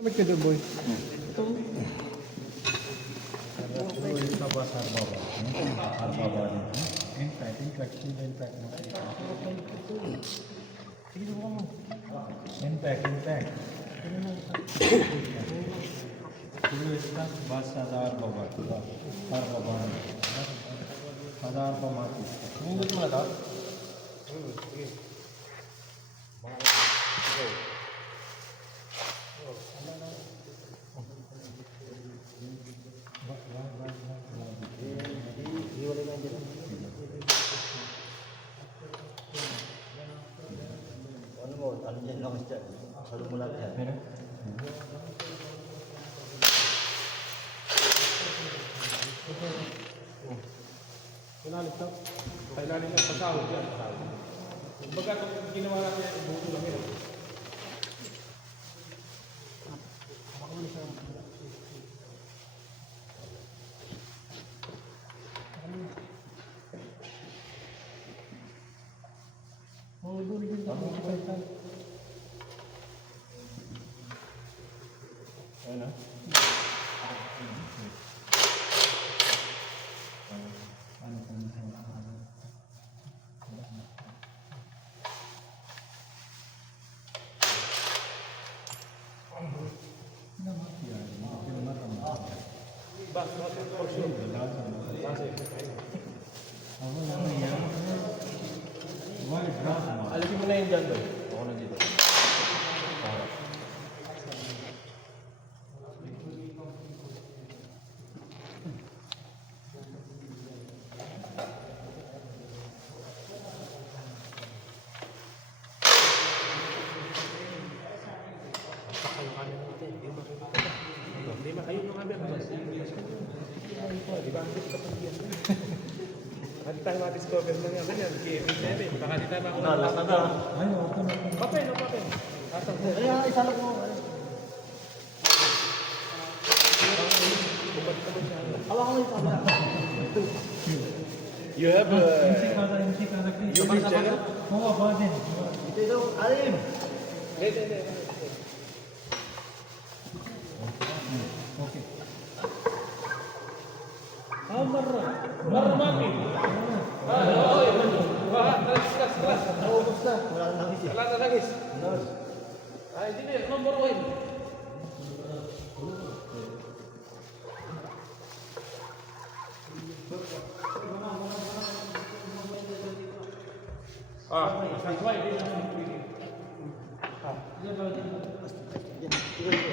Amit ka doon, boy. Kailangan ng pasahod yan. Kumbaga itong ginawa natin ay buto lang yun. Alisin mo na yun dyan, boy. Ako na dito. Hindi ba kayo yung camera? Di ba? Baka di tayo ma-discover na nga. Ganyan, baka di tayo makuha. Papel, no papel. Ay, isa lang mo. Hawa ko yung camera. You have a... You need channel? Oo, bakit? Ito daw, alim. Hindi. Okay. مرة ما في خلاص لا نقص هاي دي نمبر وين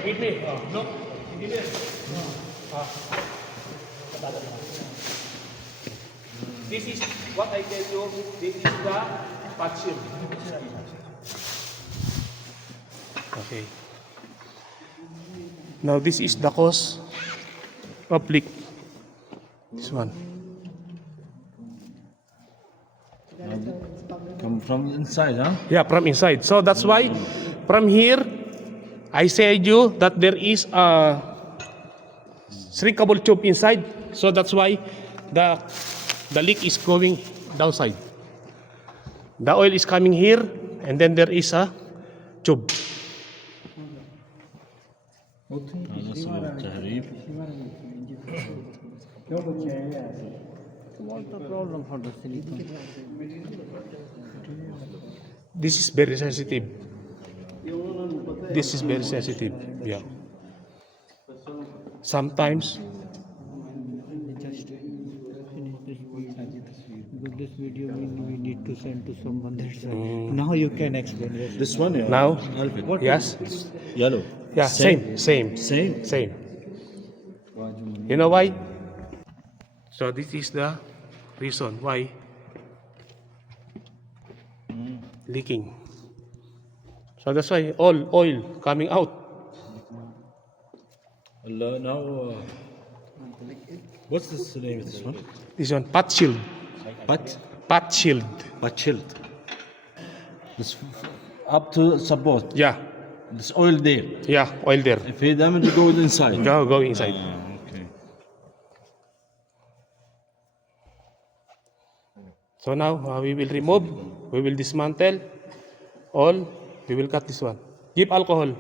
ini no ini This is what I tell you. This is the patch. Okay. Now this is the cause of leak. This one. Come from inside, huh? Yeah, from inside. So that's why from here I said you that there is a shrinkable tube inside. So that's why the leak is going downside. The oil is coming here, and then there is a tube. What's the problem for the silicon? This is very sensitive. This is very sensitive. Yeah. Sometimes. This video we need to send to someone. That's now you can explain. Yes. This one, yeah. Now, What yes. Yellow. Yeah, same. You know why? So this is the reason why leaking. So that's why all oil coming out. Now, what's this name of this one? This one, pot shield. Pot shield. This up to support. Yeah. This oil there. Yeah, oil there. If he damage, go inside. Go inside. Okay. So now we will remove, we will dismantle all, we will cut this one. Give alcohol.